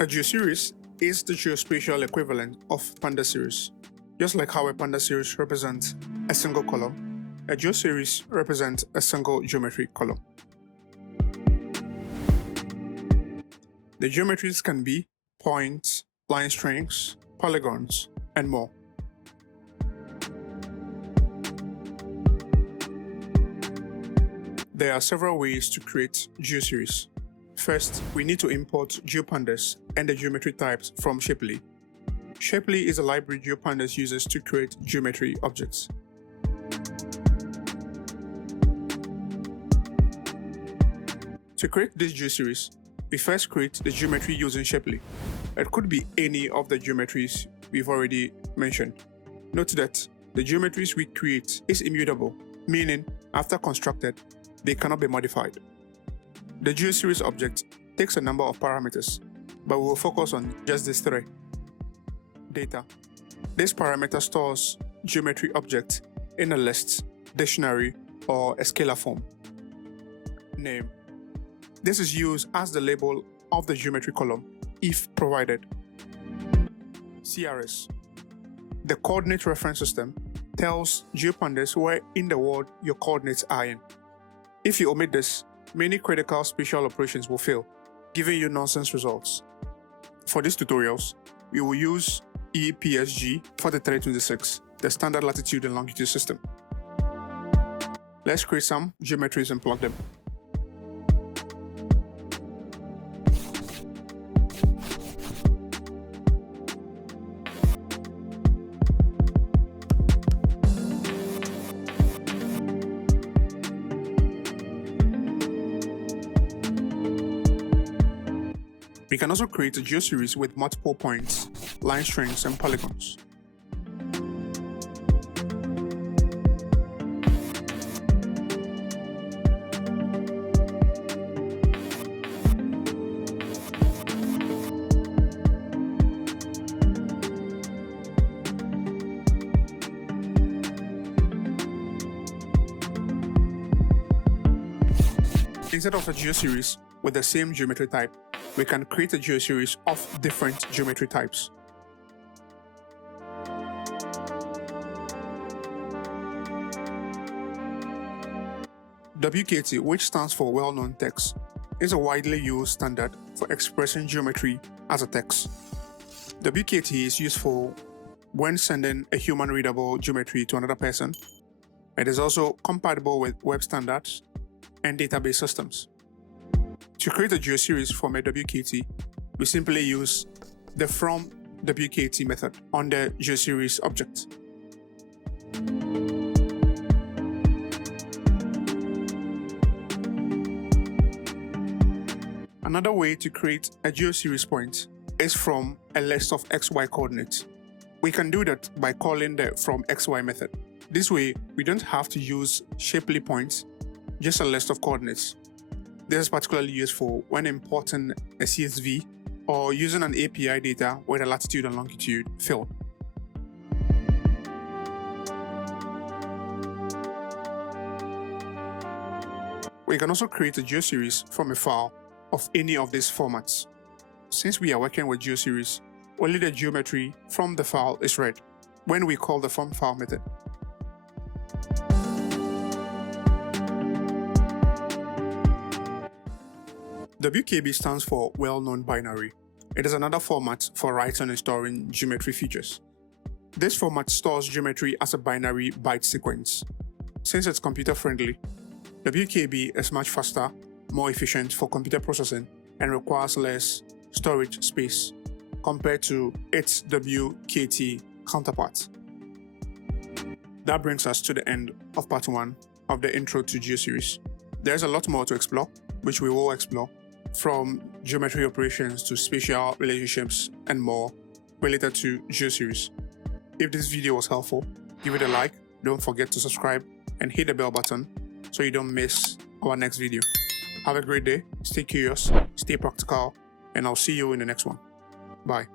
A GeoSeries is the geospatial equivalent of Pandas series. Just like how a Pandas series represents a single column, a GeoSeries represents a single geometry column. The geometries can be points, line strings, polygons, and more. There are several ways to create GeoSeries. First, we need to import GeoPandas and the geometry types from Shapely. Shapely is a library GeoPandas uses to create geometry objects. To create this GeoSeries, we first create the geometry using Shapely. It could be any of the geometries we've already mentioned. Note that the geometries we create is immutable, meaning after constructed, they cannot be modified. The GeoSeries object takes a number of parameters, but we will focus on just these three. Data. This parameter stores geometry object in a list, dictionary, or a scalar form. Name. This is used as the label of the geometry column, if provided. CRS. The coordinate reference system tells GeoPandas where in the world your coordinates are in. If you omit this, many critical spatial operations will fail, giving you nonsense results. For these tutorials, we will use EPSG 4326, the standard latitude and longitude system. Let's create some geometries and plug them. We can also create a GeoSeries with multiple points, line strings, and polygons. Instead of a GeoSeries with the same geometry type, we can create a GeoSeries of different geometry types. WKT, which stands for well-known text, is a widely used standard for expressing geometry as a text. WKT is useful when sending a human-readable geometry to another person. It is also compatible with web standards and database systems. To create a GeoSeries from a WKT, we simply use the from WKT method on the GeoSeries object. Another way to create a GeoSeries point is from a list of XY coordinates. We can do that by calling the from XY method. This way, we don't have to use Shapely points, just a list of coordinates. This is particularly useful when importing a CSV or using an API data with a latitude and longitude field. We can also create a GeoSeries from a file of any of these formats. Since we are working with GeoSeries, only the geometry from the file is read when we call the from file method. WKB stands for well-known binary. It is another format for writing and storing geometry features. This format stores geometry as a binary byte sequence. Since it's computer-friendly, WKB is much faster, more efficient for computer processing, and requires less storage space compared to its WKT counterpart. That brings us to the end of part 1 of the intro to GeoSeries. There's a lot more to explore, which we will explore, from geometry operations to spatial relationships and more related to GeoSeries. If this video was helpful, give it a like, don't forget to subscribe and hit the bell button so you don't miss our next video. Have a great day, stay curious, stay practical, and I'll see you in the next one. Bye.